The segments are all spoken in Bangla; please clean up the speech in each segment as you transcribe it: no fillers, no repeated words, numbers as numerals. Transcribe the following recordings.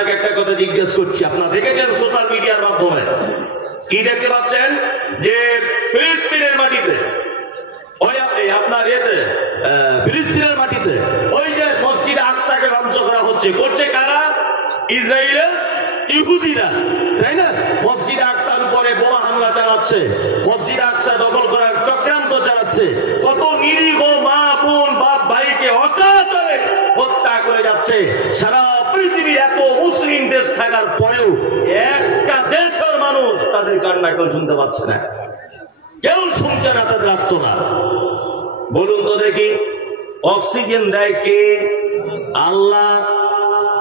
আপনাকে একটা কথা জিজ্ঞেস করছি, আপনারা দেখেছেন সোশ্যাল মিডিয়ার মাধ্যমে কি দেখতে পাচ্ছেন যে ফিলিস্তিনের মাটিতে আপনার ফিলিস্তিনের মাটিতে ওই যে মসজিদ আকসাকে ধ্বংস করা হচ্ছে, করছে কারা? ইসরায়েলের ইহুদিরা, তাই না? মসজিদ আকসার উপরে বোমা হামলা চালাচ্ছে, মসজিদ আকসা দখল করার চক্রান্ত চালাচ্ছে, কত নিরীহ মা বোন বাপ ভাইকে অকাতরে হত্যা করে যাচ্ছে। সারা পৃথিবীর এত মুসলিম দেশ থাকার পরেও একটা দেশের মানুষ তাদের কান্না কেউ শুনতে পাচ্ছে না, কেউ শুনছে না তাদের আত্মনা। বলুন তো দেখি, অক্সিজেন দেয় কে? আল্লাহ।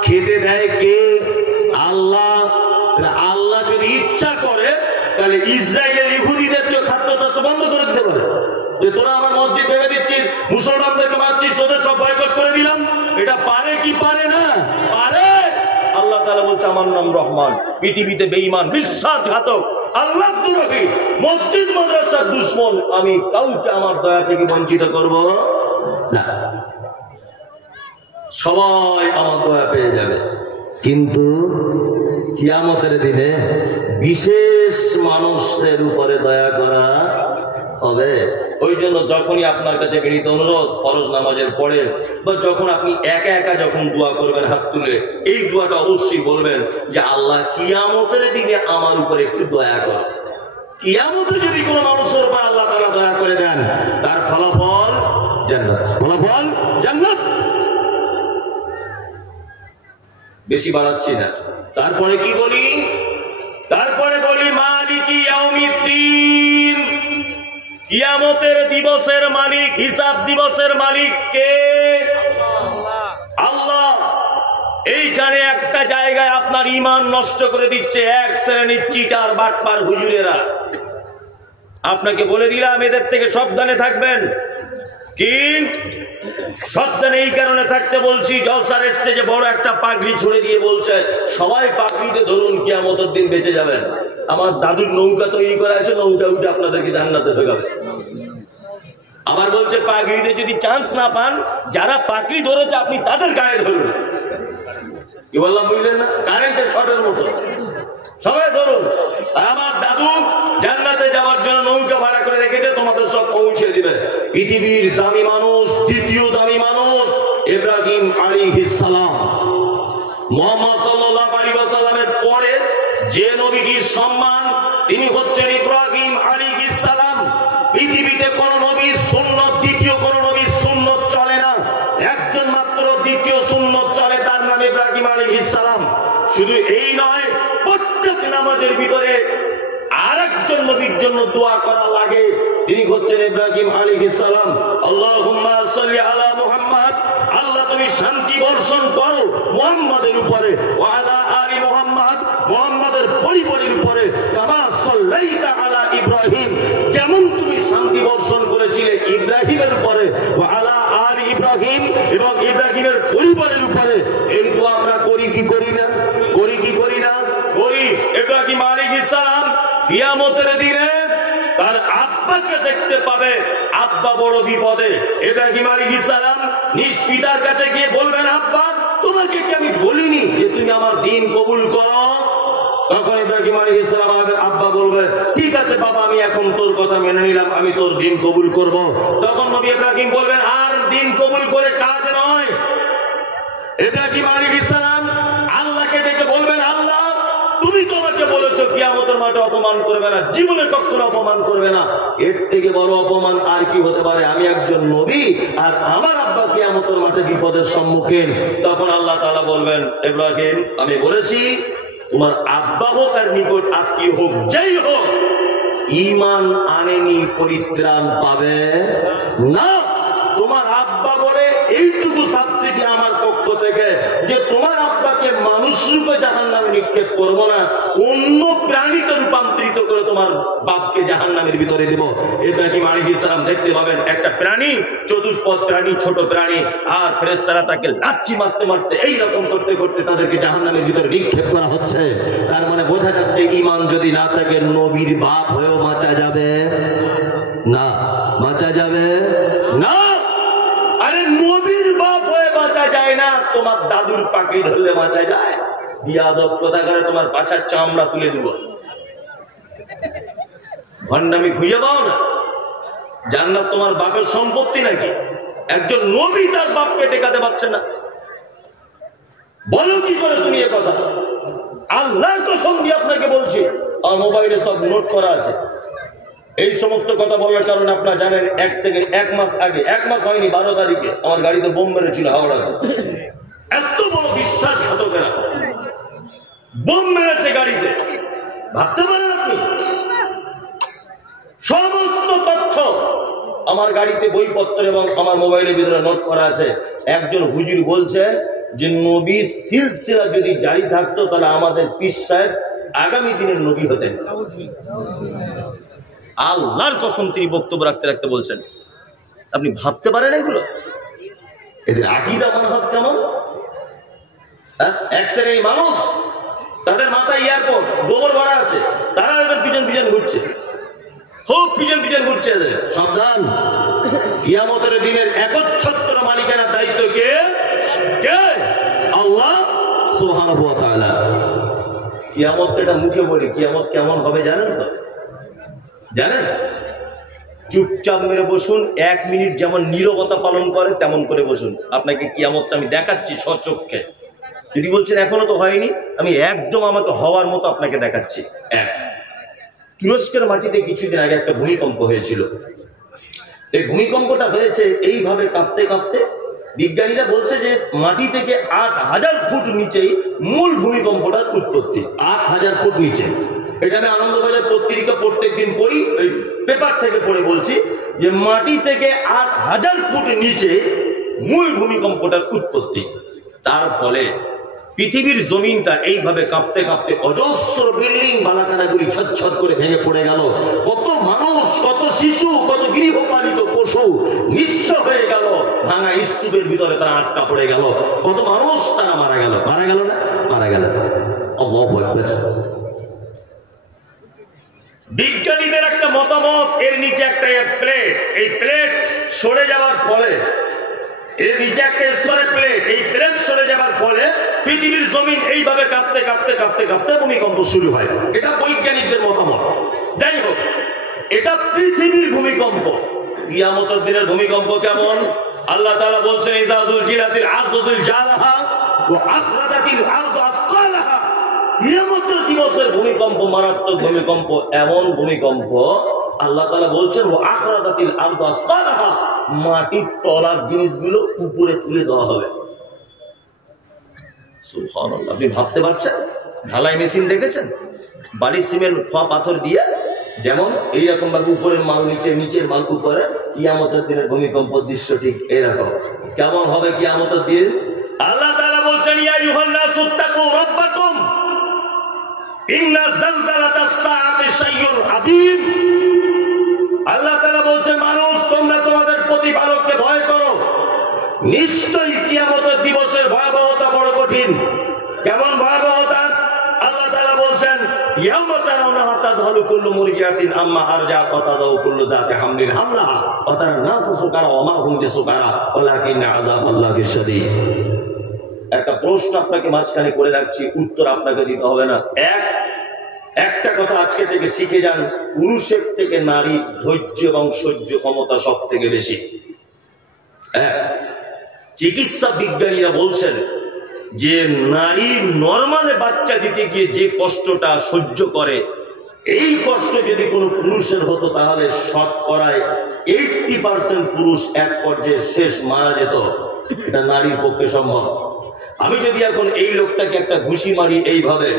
খেতে দেয় কে? আল্লাহ। আল্লাহ যদি ইচ্ছা করে তাহলে ইসরায়েলের ইহুদিদের খাদ্যটা তো বন্ধ করে দিতে পারে, যে তোরা আমার মসজিদ ভেঙে দিচ্ছিস, মুসলমানদেরকে মারছিস, তোদের সব বয়কট করে দিলাম। এটা পারে কি পারে না? পারে। আল্লাহ তাআলা বলছে আমার নাম রহমান। পৃথিবীতে বেঈমান, বিশ্বাসঘাতক, আল্লাহ দ্রোহী, মসজিদ মাদ্রাসার দুশমন আমি কাউকে আমার দয়া থেকে বঞ্চিত করব না। সবাই আমার দয়া পেয়ে যাবে, কিন্তু কিয়ামতের দিনে বিশেষ মানুষদের উপরে দয়া করা হবে। ওই জন্য যখনই আপনার কাছে বিনীত অনুরোধ, ফরজ নামাজের পরে বা যখন আপনি একা একা যখন দোয়া করবেন হাত তুলে, এই দোয়াটা অবশ্যই বলবেন যে আল্লাহ কিয়ামতের দিনে আমার উপরে একটু দয়া করে। কিয়ামতে যদি কোনো মানুষের উপর আল্লাহ তাআলা দয়া করে দেন, তার ফলাফল জান্নাত, ফলাফল জান্নাত। বেশি বাড়াচ্ছি না। তারপরে কি বলি? তারপরে বলি মালিকি ইয়াউমিদ্দিন, কিয়ামতের দিবসের মালিক, হিসাব দিবসের মালিক কে? আল্লাহ। এইখানে একটা জায়গায় আপনার ঈমান নষ্ট করে দিচ্ছে এক শ্রেণীর চিটার বাটপার হুজুরেরা। আপনাকে বলে দিলাম এদের থেকে সাবধানে থাকবেন। কি সাবধানে এই কারণে থাকতে বলছি, জলসার স্টেজে বড় একটা পাগড়ি ছুঁড়ে দিয়ে বলছে সবাই পাগড়িতে ধরুন, কিয়ামতের দিন বেঁচে যাবেন। আমার দাদুর নৌকা তৈরি করা আছে, নৌকা উঠে আপনাদেরকে জান্নাতে ঢোকাবে। আবার বলছে পাগড়িতে যদি চান্স না পান, যারা পাগড়ি ধরেছে আপনি তাদের গায়ে ধরুন। কি বললাম বুঝলেন না? কারেন্টের শর্টের মতো সবাই ধরুন। আমার দাদু জান্নাতে যাওয়ার জন্য নৌকা ভাড়া করে রেখেছে, তোমাদের সব পৌঁছে দিবে। পৃথিবীর দামি মানুষ, দ্বিতীয় দামি মানুষ ইব্রাহিম আলাইহিস সালাম। মুহাম্মদ সাল্লাল্লাহু আলাইহি ওয়াসাল্লামের পরে যে নবীটির সম্মান, তিনি হচ্ছেন ইব্রাহিম আলাইহিস সালাম। পৃথিবীতে কোন নবীর সুন্নাত দ্বিতীয় কোন নবীর সুন্নাত চলে না, একজন মাত্র দ্বিতীয় সুন্নাত চলে, তার নাম ইব্রাহিম আলাইহিস সালাম। শুধু এই নয়, প্রত্যেক নামাজের ভিতরে আরেকজন নবীর জন্য দোয়া করা লাগে, তিনি হচ্ছেন ইব্রাহিম আলাইহিস সালাম। আল্লাহুম্মা সাল্লি আলা মুহাম্মদ, আল্লাহ তুমি শান্তি বর্ষণ করো মুহাম্মাদের উপরে, ওয়া আলা আলি মুহাম্মদ, মুহাম্মাদের পরিবারের উপরে, কামা সাল্লাইতা আলা ইব্রাহিম, যেমন তুমি শান্তি বর্ষণ করেছিলে ইব্রাহিমের উপরে, ওয়া আলা আলি ইব্রাহিম, এবং ইব্রাহিমের পরিবারের উপরে। এই দোয়া আমরা করি কি করি না? করি কি করি না? করি। ইব্রাহিম আলাইহিস সালাম কিয়ামতের দিনে তার আব্বাকে দেখতে পাবে, আব্বা বড় বিপদে। ইব্রাহিম আলাইহিস সালাম নিজ পিতার কাছে গিয়ে বলবেন, আব্বা তোমাকে কি আমি বলিনি যে তুমি আমার দ্বীন কবুল করো? তখন ইব্রাহিম আলাইহিস সালাম আব্বা বলবে, ঠিক আছে বাবা, আমি এখন তোর কথা মেনে নিলাম, আমি তোর দ্বীন কবুল করব। তখন নবী ইব্রাহিম বলবেন, আর দ্বীন কবুল করে কাজ নয়। ইব্রাহিম আলাইহিস সালাম আল্লাহকে ডেকে বলবেন, আল্লাহ তুমি তোমাকে বলেছো কিয়ামতের মাঠে অপমান করবে না, জীবনে কখনো অপমান করবে না। এর থেকে বড় অপমান আর কি হতে পারে? আমি একজন নবী আর আমার আব্বা কিয়ামতের মাঠে বিপদের সম্মুখীন। তখন আল্লাহ তাআলা বলবেন, ইব্রাহিম আমি বলেছি তোমার আব্বা হোক আর নিকট আত্মীয় হোক, যেই হোক, ঈমান আনেনি পরিত্রাণ পাবে না। তোমার আব্বা বলে এইটুকু সাবসিডি আমার পক্ষ থেকে যে তোমার আব্বাকে মানুষ রূপে জাহান্নামে নিক্ষেপ করবো না, অন্য প্রাণীতে রূপান্তরিত করে তোমার বাপকে জাহান্নামের ভিতরে দেব। ইব্রাহিম আলাইহিস সালাম দেখতে পাবেন একটা প্রাণী, চতুষ্পদ প্রাণী, ছোট প্রাণী, আর ফেরেশতারা তাকে লাঠি মারতে মারতে এইরকম করতে করতে তাদেরকে জাহান্নামের ভিতরে নিক্ষেপ করা হচ্ছে। তার মানে বোঝা যাচ্ছে ঈমান যদি না থাকে নবীর বাপ হয়েও বাঁচা যাবে না, বাঁচা যাবে না। আরে নবীর বাপ হয়ে বাঁচা যায় না, তোমার দাদুর পাকড়ি ধরলে বাঁচা যায়? বিয়াদব কোথাকারে, তোমার পাছার চামড়া তুলে দিব। ভণ্ডামি খুঁজে পাও না? জান্নাত তোমার বাপের সম্পত্তি নাকি? একজন নবী তার বাপকে টেকাতে পারছে না, বলো কি করে তুমি এ কথা? আল্লাহর কসম দিয়ে আপনাকে বলছি, আমার মোবাইলে সব নোট করা আছে। এই সমস্ত কথা বলার কারণে আপনারা জানেন, এক মাস আগে, 1 মাস হয়নি, 12 তারিখে আমার গাড়িতে বোম মেরেছিল হাওড়াতে। এত বড় বিশ্বাসঘাতকেরা বোম মেরেছে গাড়িতে, ভাবতে পারেন আপনি? সমস্ত তথ্য আমার গাড়িতে, বইপত্র এবং আমার মোবাইলের ভিতরে নোট করা আছে। একজন হুজুর বলছে যে নবী সিলসিলা যদি জারি থাকতো তাহলে আমাদের পীর সাহেব আগামী দিনের নবী হতেন। আল্লাহর কসম তিনি বক্তব্য রাখতে রাখতে বলছেন। আপনি ভাবতে পারেন এগুলো? এদের আকীদা মানহাজ কেমন? এক শ্রেণীর মানুষ, তাদের মাথায় এয়ারপোর্ট গোবর ভরা আছে, তারা এদের পিছন পিছন ঘুরছে, খুব পিছন পিছন ঘুরছে। এদের সাবধান, কিয়ামতের দিনের একচ্ছত্র মালিকানার দায়িত্ব কে? কে? আল্লাহ সুবহানাহু ওয়া তাআলা। কিয়ামত এটা মুখে বলি, কিয়ামত কেমন হবে জানেন তো? জানেন? চুপচাপ মেরে বসুন, 1 মিনিট যেমন নীরবতা পালন করে তেমন করে বসুন। আপনাকে কিয়ামতটা আমি দেখাচ্ছি স্বচক্ষে। যদি বলছেন এখনো তো হয়নি, আমি একদম আমাকে হওয়ার মতো আপনাকে দেখাচ্ছি। তুরস্কের মাটিতে কিছুদিন আগে একটা ভূমিকম্প হয়েছিল। এই ভূমিকম্পটা হয়েছে এইভাবে কাঁপতে কাঁপতে, বিজ্ঞানীরা বলছে যে মাটি থেকে 8000 ফুট নিচেই মূল ভূমিকম্পটার উৎপত্তি। 8000 ফুট নিচে। এটা আমি আনন্দবাজার পত্রিকা প্রত্যেক দিন পড়ি, ওই পেপার থেকে পড়ে বলছি যে মাটি থেকে 8000 ফুট নিচে মূল ভূমিকম্পটার উৎপত্তি। তার ফলে পৃথিবীর জমিনটা এইভাবে কাঁপতে কাঁপতে অজস্র বিল্ডিং বালাকানাগুলি ছটছট করে ভেঙে পড়ে গেল। কত মানুষ, কত শিশু, কত গৃহপালিত পশু নিঃস্ব হয়ে গেল। ভাঙা স্তূপের ভিতরে তারা আটকা পড়ে গেল। কত মানুষ তারা মারা গেল। মারা গেল না? মারা গেল। আল্লাহু আকবার। বিজ্ঞানীদের একটা মতামত, এর নিচে একটা প্লেট, এই প্লেট সরে যাওয়ার ফলে, এর নিচে একটা স্তরের প্লেট, এই প্লেট সরে যাওয়ার ফলে পৃথিবীর জমিন এইভাবে কাঁপতে কাঁপতে কাঁপতে কাঁপতে ভূমিকম্প শুরু হয়। এটা বৈজ্ঞানিকদের মতামত। যাই হোক, এটা পৃথিবীর ভূমিকম্প। কিয়ামতের দিনের ভূমিকম্প কেমন? আল্লাহ তাআলা বলছেন, ইযা যুলজিলাতিল আরযু যুলজালাহা ওয়া আখরাজাতিল আরযু আসকালাহা। কিয়ামতের দিবসের ভূমিকম্প মারাত্মক ভূমিকম্প, এমন ভূমিকম্প আল্লাহ তাআলা বলছেন ওয়া আখরাজাতিল আরযু আসকালাহা, মাটির তলার জিনিসগুলো উপরে তুলে দেওয়া হবে। সুবহানাল্লাহ। আপনি ভাবতে পারছেন? ঢালাই মেশিন দেখেছেন? বালি সিমেন্ট পাথর দিয়ে যেমন এইরকম ভাবে উপরের মাল নিচে, নিচের মাল উপরে। কিয়ামতের দিনের ভূমিকম্প দৃশ্য ঠিক এরকম। কেমন হবে কিয়ামতের দিন? আল্লাহ তাআলা বলছেন, ইয়া আইয়ুহান নাসু তাকু রাব্বাকুম ইন্না যালজালাতাস সাআতি শাইউন আযীম। আল্লাহ তাআলা বলছেন, মানুষ তোমরা তোমাদের প্রতিপালককে ভয় করো, নিশ্চয়ই কিয়ামতের দিবসের ভয়াবহতা বড় কঠিন। কেমন ভয়াবহতা? আল্লাহ তাআলা বলছেন, ইয়াওমা তারাউনাহা তাযহালু কুল্লু মুরজিআতিন আম্মা আরজাআত ওয়া তাযাউ কুল্লু যাতি হামলিন হামলাহা ওয়া তারান নাসা সুকারা ওয়া মা হুম বিসুকারা ওয়ালাকিন্না আযাবাল্লাহি শাদীদ। একটা প্রশ্ন আপনাকে মাঝখানে করে রাখছি, উত্তর আপনাকে দিতে হবে না। একটা কথা আজকে থেকে শিখে যান, পুরুষের থেকে নারীর ধৈর্য এবং সহ্য ক্ষমতা সব থেকে বেশি। চিকিৎসা বিজ্ঞানীরা বলছেন যে নারী নরমালে বাচ্চা দিতে গিয়ে যে কষ্টটা সহ্য করে, এই কষ্ট যদি কোনো পুরুষের হতো তাহলে শতকরায় 80% পুরুষ এক পর্যায়ে শেষ মারা যেত। এটা নারীর পক্ষে সম্ভব। আমি যদি এখন এই লোকটাকে একটা ঘুষি মারি এইভাবে,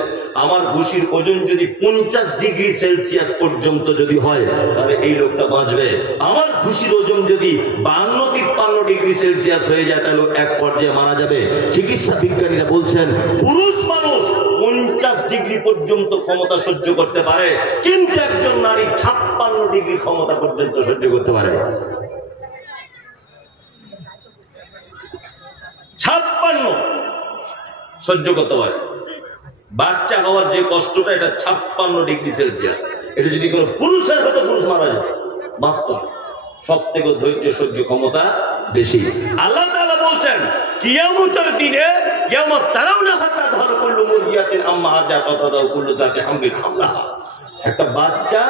আমার ঘুষির ওজন যদি 50 ডিগ্রি সেলসিয়াস পর্যন্ত যদি হয় তাহলে এই লোকটা বাঁচবে। আমার ঘুষির ওজন যদি 52-53 ডিগ্রি সেলসিয়াস হয়ে যায় তাহলে এক পর্যায়ে মারা যাবে। চিকিৎসা বিজ্ঞানীরা বলছেন পুরুষ মানুষ 50 ডিগ্রি পর্যন্ত ক্ষমতা সহ্য করতে পারে, কিন্তু একজন নারী 56 ডিগ্রি ক্ষমতা পর্যন্ত সহ্য করতে পারে। 56 সহ্য করতে পারে। বাচ্চা হওয়ার যে কষ্টটা, এটা 56 ডিগ্রি সেলসিয়াস। এটা যদি কোনো পুরুষের হতো পুরুষ মারা যেত। বাস্তব সব থেকে ধৈর্য সহ্য ক্ষমতা বেশি। আল্লাহ তাআলা বলছেন কিয়ামতের দিনে ইয়াউমা তারাউনাহা তাযহারু কুল্লু মুরদিয়াতিন আম্মা আরদাআত ওয়া তাদাউ কুল্লু যাতি হামলিন হামলাহা। একটা বাচ্চা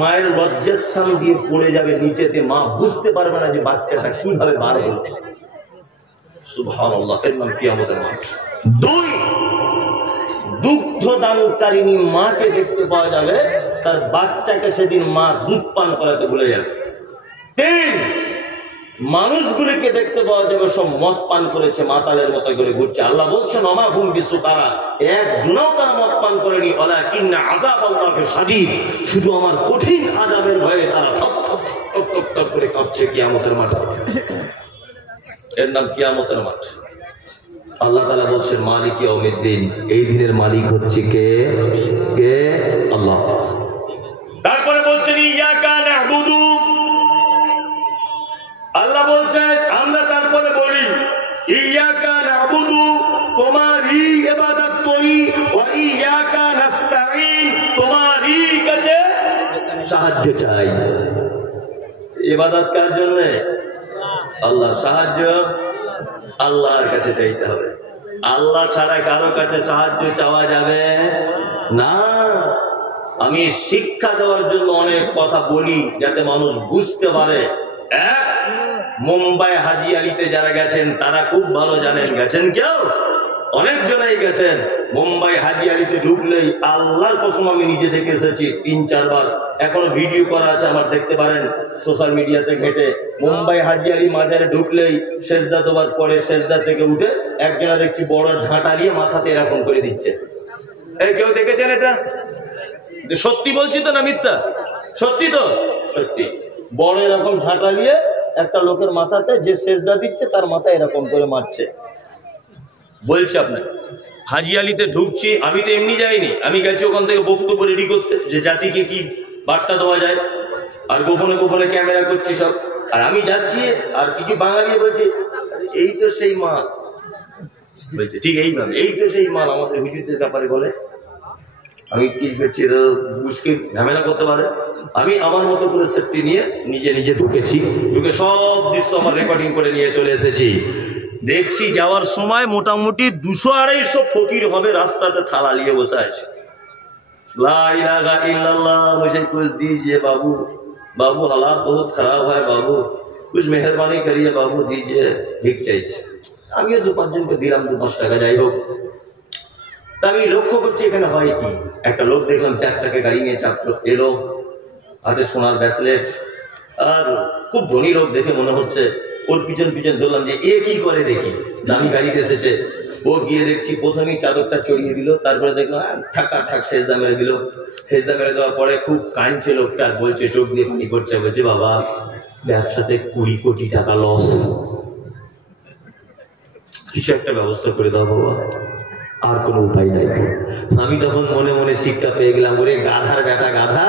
মায়ের লজ্জাস্থান দিয়ে পড়ে যাবে নিচেতে, মা বুঝতে পারবে না যে বাচ্চাটা কিভাবে বার হয়েছে। সুবহানাল্লাহ, এর নাম কিয়ামতের মাঠ। 2, দুগ্ধ দানকারিনী মাকে দেখতে পাওয়া যাবে, তার বাচ্চাকে সেদিন মা দুধ পান করাতে ভুলে যাবে। 3, মানুষগুলিকে দেখতে পাওয়া যাবে সব মদ পান করেছে, মাতালের মতো করে ঘুরছে। আল্লাহ বলছেন ওমা হুম বিসুকারা, একজনও তারা মদ পান করেনি, ওয়ালাকিন্না আযাবাল্লাহি শাদীদ, শুধু আমার কঠিন আযাবের ভয়ে তারা থপ থপ থপ থপ থপ করে কাঁপছে কিয়ামতের মাঠে। এর নাম কিয়ামতের মাঠ। আল্লাহ তাআলা বলছেন মালিক ইয়াউমিদ্দিন, এই দিনের মালিক হচ্ছে কে? কে? আল্লাহ। তারপরে বলছেন ইয়াকা না'বুদু, আল্লাহ বলছেন আমরা তারপরে বলি ইয়াকা না'বুদু, তোমারই ইবাদত করি, ওয়া ইয়াকা নাস্তাঈন, তোমারই কাছে সাহায্য চাই। ইবাদত কার জন্য? আল্লাহ। সাহায্য আল্লাহর কাছে চাইতে হবে। আল্লাহ ছাড়া কারো কাছে সাহায্য চাওয়া যাবে না। আমি শিক্ষা দেওয়ার জন্য অনেক কথা বলি যাতে মানুষ বুঝতে পারে। মুম্বাই হাজি আলিতে যারা গেছেন তারা খুব ভালো জানেন, গেছেন কেউ? অনেক জনাই গেছেন। মুম্বাই হাজি আলিতে ঢুকলেই আল্লাহর কসম আমি নিজে দেখে এসেছি 3-4 বার, এখনো ভিডিও করা আছে আমার, দেখতে পারেন সোশ্যাল মিডিয়াতে ঘেটে। মুম্বাই হাজি আলি মাজারে ঢুকলেই সেজদা দেওয়ার পরে সেজদা থেকে উঠে একজনা দেখছি বড় ঝাঁটা নিয়ে মাথাতে এরকম করে দিচ্ছে। এই কেউ দেখেছেন এটা? সত্যি বলছি তো না মিথ্যা? সত্যি তো? সত্যি। বড় এরকম ঝাঁটা নিয়ে একটা লোকের মাথাতে যে সেজদা দিচ্ছে তার মাথা এরকম করে মারছে। বলছি আপনার হাজি আলিতে ঢুকছি, আমি তো এমনি যাইনি, আমি গেছি ওখান থেকে বক্তব্য রেডি করতে যে জাতিকে কি বার্তা দেওয়া যায়, আর গোপনে গোপনে ক্যামেরা করছি সব। আর আমি যাচ্ছি আর কিছু বাঙালি বলছে এই তো সেই মাল, বলছে ঠিক এইভাবে এই তো সেই মাল আমাদের হুজুরদের ব্যাপারে বলে। আমি কি করছি, মুশকিল ঝামেলা করতে পারে। আমি আমার মতো করে সেফটি নিয়ে নিজে নিজে ঢুকেছি, ঢুকে সব দৃশ্য আমার রেকর্ডিং করে নিয়ে চলে এসেছি। দেখছি যাওয়ার সময় মোটামুটি 200-250 ফকির হবে রাস্তাতে থালা নিয়ে বসে আছে। লা ইলাহা ইল্লাল্লাহ, मुझे कुछ दीजिए बाबू, बाबू हालात बहुत खराब है बाबू, कुछ मेहरबानी करिए बाबू, दीजिए, ভিক চাইছে। আমিও 2-5 জনকে দিলাম 2-5 টাকা, যাই হোক। তা আমি লক্ষ্য করছি এখানে হয় কি, একটা লোক দেখলাম 4 চাকা গাড়ি নিয়ে এলো, হাতে সোনার ব্রেসলেট, আর খুব ধনী লোক দেখে মনে হচ্ছে। ওর পিছন পিছন ধরলাম যে এ কি করে দেখি, দামি গাড়িতে এসেছে। ও গিয়ে দেখছি প্রথমেই চাদরটা চড়িয়ে দিল, তারপরে দেখলাম ঠাকা ঠাক সেজদা মেরে দিল। সেজদা মেরে দেওয়ার পরে খুব কাঁদছে লোকটা, বলছে চোখ দিয়ে পানি পড়ছে, বলছে বাবা ব্যবসাতে 20 কোটি টাকা লস, কিছু একটা ব্যবস্থা করে দাও বাবা, আর কোনো উপায় নাই। আমি তখন মনে মনে শিক্ষা পেয়ে গেলাম, ওরে গাধার বেটা গাধা,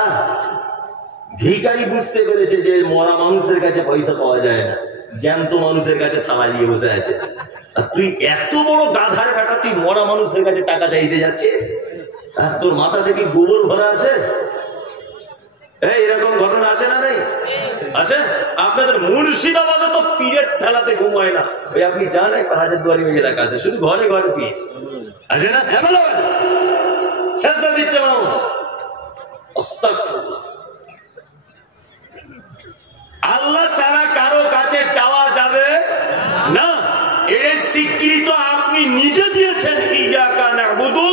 ভিখারি বুঝতে পেরেছে যে মরা মানুষের কাছে পয়সা পাওয়া যায় না, জ্ঞান্ত মানুষের কাছে থালা দিয়ে বসে আছে। আর তুই এত বড় গাধার বেটা, তুই মরা মানুষের কাছে টাকা চাইতে যাচ্ছিস, আর তোর মাথা থেকে গোবর ভরা আছে। এরকম ঘটনা আছে না? নেই? আছে। আপনাদের মুর্শিদাবাদে তো পীরের ঠেলাতে ঘুমায় না। ওই আপনি যান একটা হাজারদুয়ারি ওই এলাকাতে, শুধু ঘরে ঘরে পীর আছে না, সেজদা দিচ্ছে মানুষ। আস্তাগফিরুল্লাহ। আল্লাহ ছাড়া কারো কাছে চাওয়া যাবে না, এর স্বীকৃত আপনি নিজে দিয়েছেন। ইয়াকা না'বুদু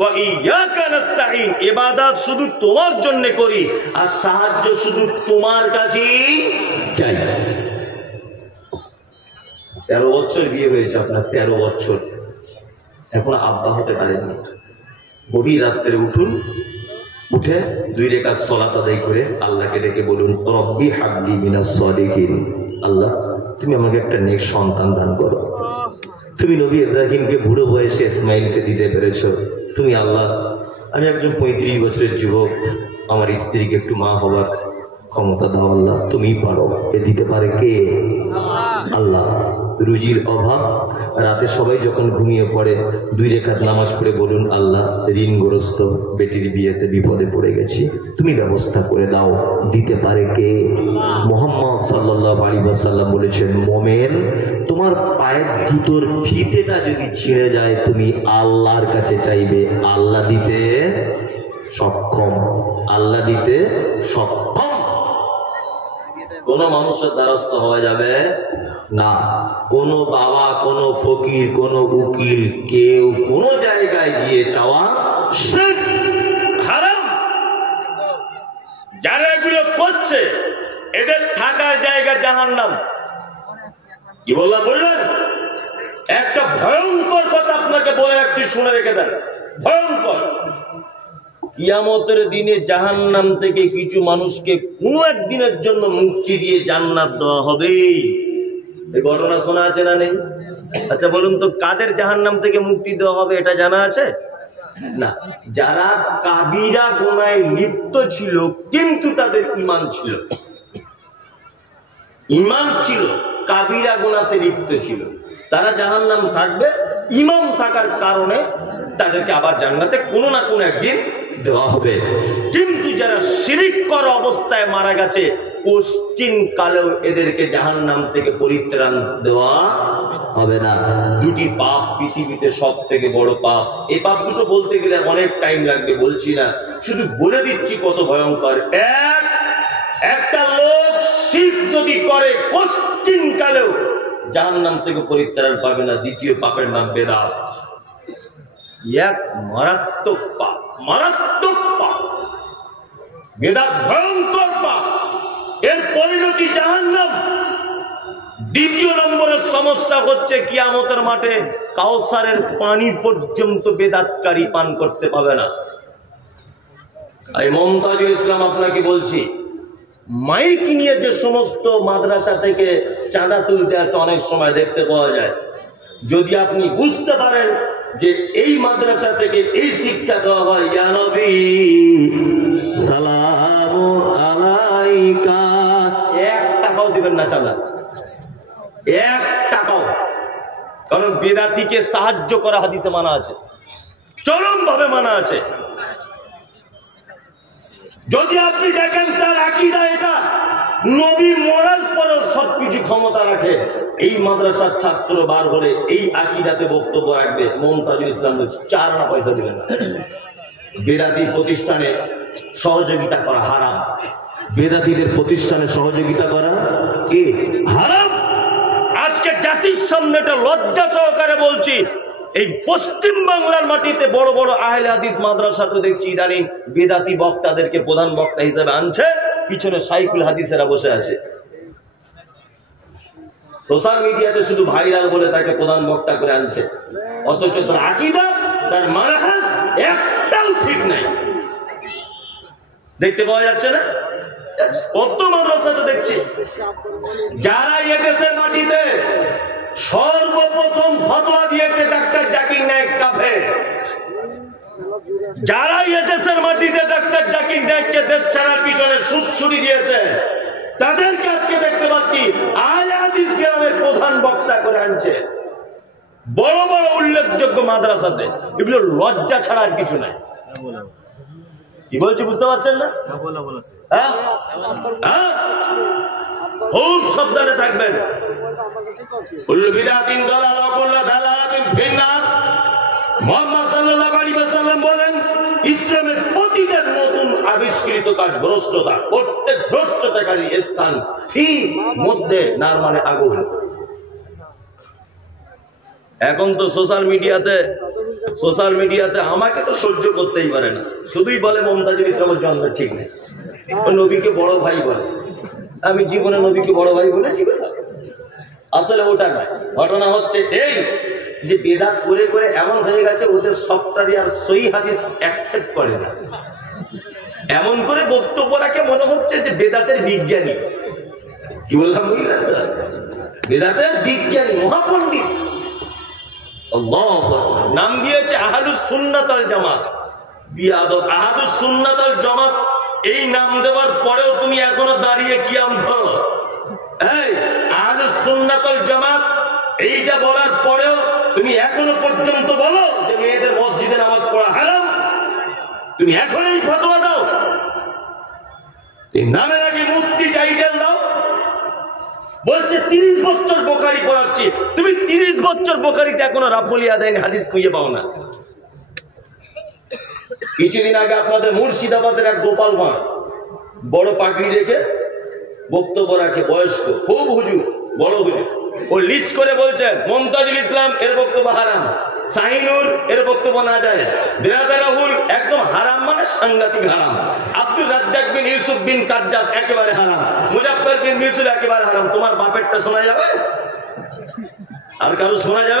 ওয়া ইয়াকা নাস্তাঈন, ইবাদত শুধু তোমার জন্য করি আর সাহায্য শুধু তোমার কাছেই চাই। 13 বছর বিয়ে হয়েছে আপনার, 13 বছর, এখন আব্বা হতে পারেননি। গভীর রাত্রে উঠুন, উঠে 2 রাকাত সালাত আদায় করে আল্লাহকে ডেকে বলুন রব্বি হাবলি মিনাস সালিহিন, আল্লাহ তুমি আমাকে একটা নেক সন্তান দান করো। তুমি নবী ইব্রাহিমকে বুড়ো বয়সে ইসমাইলকে দিতে পেরেছো, তুমি আল্লাহ আমি একজন 35 বছরের যুবক, আমার স্ত্রীকে একটু মা হবার ক্ষমতা দাও আল্লাহ, তুমিই পারো। এ দিতে পারে কে? আল্লাহ। রুজির অভাব, রাতে সবাই যখন ঘুমিয়ে পড়ে 2 রাকাত নামাজ পড়ে বলুন আল্লাহ ঋণগ্রস্ত বেটির বিয়েতে বিপদে পড়ে গেছি, তুমি ব্যবস্থা করে দাও। দিতে পারে কে? মুহাম্মদ সাল্লাল্লাহু আলাইহি ওয়াসাল্লাম বলেছেন মোমেন তোমার পায়ের জুতোর ফিতেটা যদি ছিঁড়ে যায় তুমি আল্লাহর কাছে চাইবে, আল্লাহ দিতে সক্ষম, আল্লাহ দিতে সক্ষম। কোন মানুষের দ্বারস্থ হওয়া যাবে না। কোন বাবা, কোন ফকির, কোন উকিল, কেউ কোন জায়গায় গিয়ে চাওয়া হারাম। যারা এগুলো করছে এদের থাকার জায়গা জাহান্নাম। কি বললেন? একটা ভয়ঙ্কর কথা আপনাকে বলে রাখছি, শুনে রেখে দেন। ভয়ঙ্কর। কিয়ামতের দিনে জাহান্নাম থেকে কিছু মানুষকে কোনো একদিনের জন্য মুক্তি দিয়ে জান্নাত দেওয়া হবে। এই ঘটনা শোনা আছে না নেই? আচ্ছা বলুন তো, কাদের জাহান্নাম থেকে মুক্তি দেওয়া হবে এটা জানা আছে না? যারা কাবিরা গুনায় লিপ্ত ছিল কিন্তু তাদের ঈমান ছিল, ঈমান ছিল, কাবিরা গুনাতে লিপ্ত ছিল, তারা জাহান্নাম থাকবে। ঈমান থাকার কারণে তাদেরকে আবার জান্নাতে কোনো না কোনো একদিন দেওয়া হবে। কিন্তু যারা শিরিক করা অবস্থায় মারা গেছে পশ্চিম কালেও এদেরকে জাহান্নাম থেকে পরিত্রাণ দেওয়া হবে না। দুটি পাপ পৃথিবীতে সব থেকে বড় পাপ। এই পাপ দুটো বলতে গেলে অনেক টাইম লাগবে, বলছি না, শুধু বলে দিচ্ছি কত ভয়ঙ্কর। একটা লোক শিরক যদি করে পশ্চিম কালেও জাহান্নাম থেকে পরিত্রাণ পাবে না। দ্বিতীয় পাপের নাম বেদাত। এক মারাত্মক পাপ, মারাত্মক পাপ। বেদাত ভয়ঙ্কর পাপ, এর পরিণতি জাহান্নাম। দ্বিতীয় নম্বরের সমস্যা হচ্ছে কিয়ামতের মাঠে কাউসারের পানি পর্যন্ত বেদাতকারী পান করতে পাবে না। এই মমতাজুল ইসলাম আপনাকে বলছি, মাইক নিয়ে যে সমস্ত মাদ্রাসা থেকে চাঁদা তুলতে আসে অনেক সময় দেখতে পাওয়া যায়। যদি আপনি বুঝতে পারেন যে এই মাদ্রাসা থেকে এই শিক্ষা দেওয়া হয়, ইয়া নবী সালামু আলাইকা, 1 টাকাও দিবেন না চাঁদা, 1 টাকাও। কারণ বেদাতিকে সাহায্য করা হাদিসে মানা আছে, চরম ভাবে মানা আছে। যদি আপনি দেখেন তার আকীদা এটা, নবী মরার পরেও সবকিছু ক্ষমতা রাখে, এই মাদ্রাসার ছাত্র বার হলে এই আকীদাতে বক্তব্য রাখবে, মমতাজুল ইসলাম 4 আনা পয়সা দিবেন না। বেদাতি প্রতিষ্ঠানে সহযোগিতা করা হারাম। বেদাতিদের প্রতিষ্ঠানে সহযোগিতা করা কি হারাম। আজকে জাতির সামনে এটা লজ্জা সহকারে বলছি, এই পশ্চিম বাংলার মাটিতে বড় বড় আহলে হাদিস মাদ্রাসা তো দেখছি ইদানিং বেদাতি বক্তাদেরকে প্রধান বক্তা হিসেবে আনছে, পিছনে সাইকুল হাদিসেরা বসে আছে। সোশ্যাল মিডিয়াতে শুধু ভাইরাল বলে তাকে প্রধান বক্তা করে আনছে, অথচ তার আকীদা, তার মানহাজ একটাও ঠিক নাই। দেখতে পাওয়া যাচ্ছে না? কত মাদ্রাসাতে দেখছি। যারা এদেশের মাটিতে সর্বপ্রথম ফতোয়া দিয়েছে ডাক্তার জাকির নায়েক কাফের, যারা এদেশের মাটিতে ডাক্তার জাকির নায়েককে দেশ ছাড়ার পিছনে সুড়সুড়ি দিয়েছে, তাদেরকে আজকে দেখতে পাচ্ছি আহলে হাদিস গ্রামের প্রধান বক্তা করে আনছে বড় বড় উল্লেখযোগ্য মাদ্রাসাতে। এগুলো লজ্জা ছাড়া আর কিছু নাই। কি বলছি বুঝতে পারছেন না? খুব সাবধানে থাকবেন। বলেন ইসলামের প্রতিটা নতুন আবিষ্কৃত কাজ ভ্রষ্টতা, প্রত্যেক ভ্রষ্টতাকারী স্থান ফি মধ্যে নার মানে আগুন। এখন তো সোশ্যাল মিডিয়াতে আমাকে তো সহ্য করতেই পারে না, শুধুই বলে মমতাজুল ইসলামের জন্ম ঠিক নেই, নবীকে বড় ভাই বলে। আমি জীবনে নবীকে বড় ভাই বলেছি? আসলে ওটা নয়। ঘটনা হচ্ছে এই যে বেদাত করে করে এমন হয়ে গেছে ওদের সবটারই আর সহি হাদিস অ্যাকসেপ্ট করে না। এমন করে বক্তব্য রাখে মনে হচ্ছে যে বেদাতের বিজ্ঞানী। কি বললাম বুঝলেন তো? বেদাতের বিজ্ঞানী, মহাপণ্ডিত। নাম দিয়েছে আহলুস সুন্নাত ওয়াল জামাত। বিয়াদব। আহলুস সুন্নাত ওয়াল জামাত এই নাম দেওয়ার পরেও তুমি এখনো দাঁড়িয়ে কিয়াম করো। এই আহলুস সুন্নাত ওয়াল জামাত এইটা বলার পরেও তুমি এখনো পর্যন্ত বলো যে মেয়েদের মসজিদে নামাজ পড়া হারাম। তুমি এখন এই ফতোয়া দাও, নামের আগে মুফতি টাইটেল দাও, বলছে 30 বছর বোখারি পড়াচ্ছি, তুমি 30 বছর বোখারিতে এখনো রাফলি আদাইন হাদিস খুঁজে পাও না। কিছুদিন আগে আপনাদের মুর্শিদাবাদের এক গোপাল ভাঁড় বড় পাগড়ি রেখে বক্তব্য রাখে, বয়স্ক খুব হুজুর, বড় হুজুর, ও লিস্ট করে বলছে মমতাজুল ইসলাম এর বক্তব্য হারাম, শাহিনুর এর বক্তব্য না যায়, বিরাদার রাহুল একদম হারাম, মানে সাংঘাতিক হারাম, আব্দুল রাজ্জাক বিন ইউসুফ বিন কাজ্জাব একেবারে হারাম, মুজাফফর বিন ইউসুফ একেবারে হারাম। তোমার বাপেরটা শোনা যাবে? আর কারো শোনা যাবে?